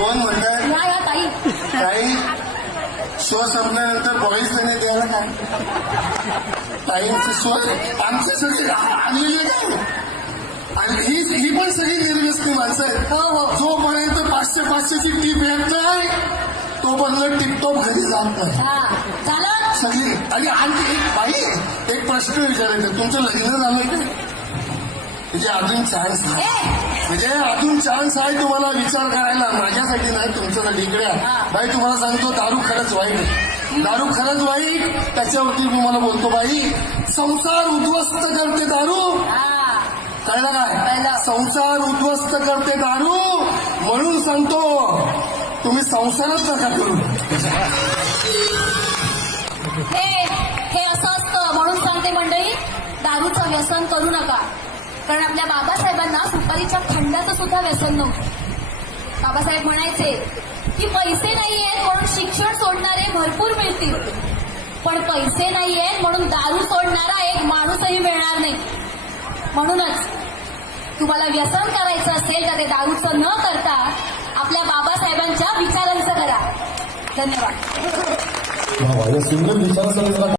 कोण म्हणताय? या ताई. ताई शो संपल्यानंतर बॉईज देणे द्यायला काय ताईंचे शो आमचे सगळे आणलेले काय आणि ही पण सगळी निर्व्यसनी माणसं आहेत. जोपर्यंत 500-500ची टीप येत नाही तोपर्यंत टिपटॉप घरी जात नाही झालं सगळी. आणि आणखी एक बाई एक प्रश्न विचारायचा, तुमचं लग्न झालंय का? म्हणजे अजून चान्स आहे, म्हणजे अजून चान्स आहे तुम्हाला विचार करायला. माझ्यासाठी नाही तुमच्यासाठी. इकडे बाई तुम्हाला सांगतो दारू खरंच वाईट आहे. दारू खरंच वाईट. त्याच्यावरती तुम्हाला बोलतो बाई संसार उद्ध्वस्त करते दारू. कळलं काय? संसार उद्ध्वस्त करते दारू. म्हणून सांगतो तुम्ही संसारच नका करू. हे असं असतं म्हणून सांगते मंडळी, दारूचं व्यसन करू नका. कारण आपल्या बाबासाहेबांना सुपारीच्या खंडाचं सुद्धा व्यसन नव्हतं. बाबासाहेब म्हणायचे की पैसे नाहीयेत म्हणून शिक्षण सोडणारे भरपूर मिळतील, पण पैसे नाहीयेत म्हणून दारू सोडणारा एक माणूसही मिळणार नाही. म्हणूनच तुम्हाला व्यसन करायचं असेल तर ते दारूचं न करता आपल्या बाबासाहेबांच्या विचारांचं करा. धन्यवाद. सुंदर विचारांचा